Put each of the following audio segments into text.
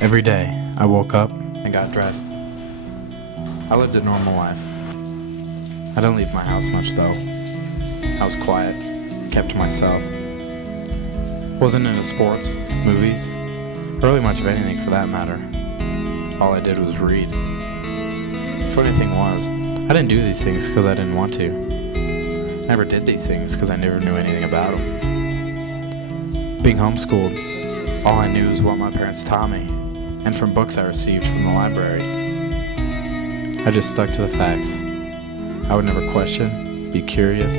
Every day, I woke up and got dressed. I lived a normal life. I didn't leave my house much though. I was quiet, kept to myself. Wasn't into sports, movies, or really much of anything for that matter. All I did was read. The funny thing was, I didn't do these things because I didn't want to. I never did these things because I never knew anything about them. Being homeschooled, all I knew was what my parents taught me, and from books I received from the library. I just stuck to the facts. I would never question, be curious,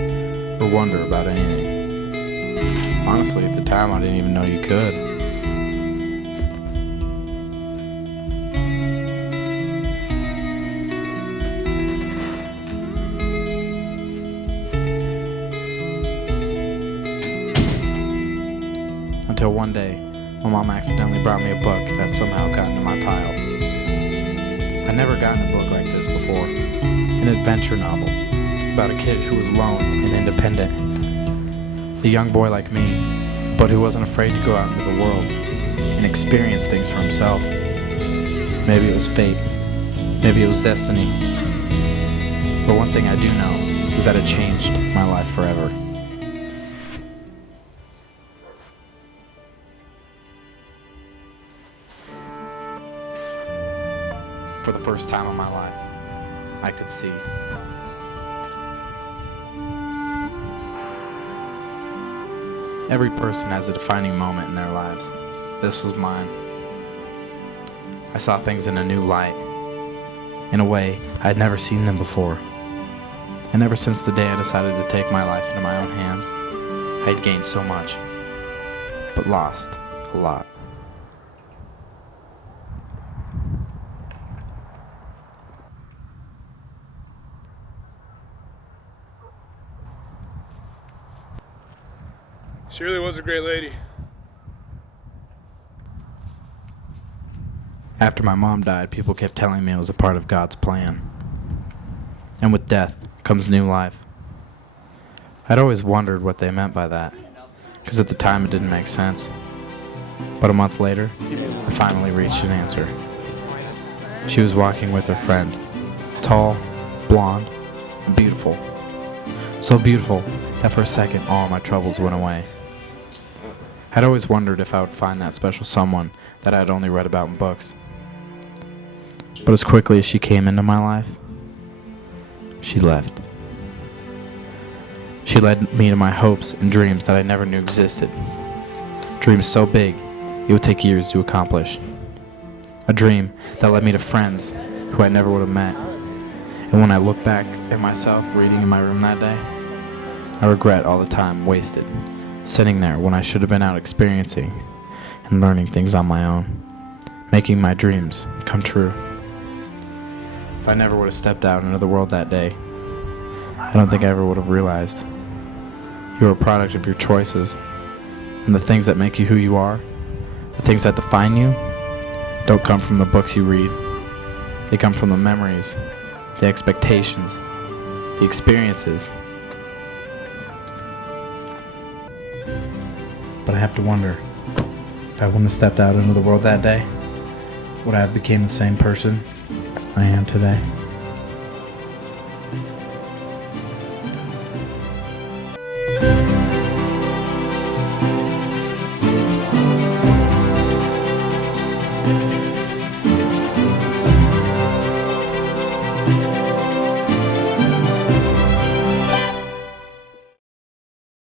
or wonder about anything. Honestly, at the time, I didn't even know you could. Until one day, my mom accidentally brought me a book that somehow got into my pile. I'd never gotten a book like this before. An adventure novel about a kid who was alone and independent. A young boy like me, but who wasn't afraid to go out into the world and experience things for himself. Maybe it was fate. Maybe it was destiny. But one thing I do know is that it changed my life forever. For the first time in my life, I could see. Every person has a defining moment in their lives. This was mine. I saw things in a new light, in a way I had never seen them before. And ever since the day I decided to take my life into my own hands, I had gained so much, but lost a lot. She really was a great lady. After my mom died, people kept telling me it was a part of God's plan. And with death comes new life. I'd always wondered what they meant by that, because at the time it didn't make sense. But a month later, I finally reached an answer. She was walking with her friend, tall, blonde, and beautiful. So beautiful that for a second all my troubles went away. I'd always wondered if I would find that special someone that I'd only read about in books. But as quickly as she came into my life, she left. She led me to my hopes and dreams that I never knew existed. Dreams so big, it would take years to accomplish. A dream that led me to friends who I never would have met. And when I look back at myself reading in my room that day, I regret all the time wasted, sitting there when I should have been out experiencing and learning things on my own, making my dreams come true. If I never would have stepped out into the world that day, I don't think I ever would have realized you're a product of your choices, and the things that make you who you are, the things that define you, don't come from the books you read. They come from the memories, the expectations, the experiences. But I have to wonder, if I wouldn't have stepped out into the world that day, would I have become the same person I am today?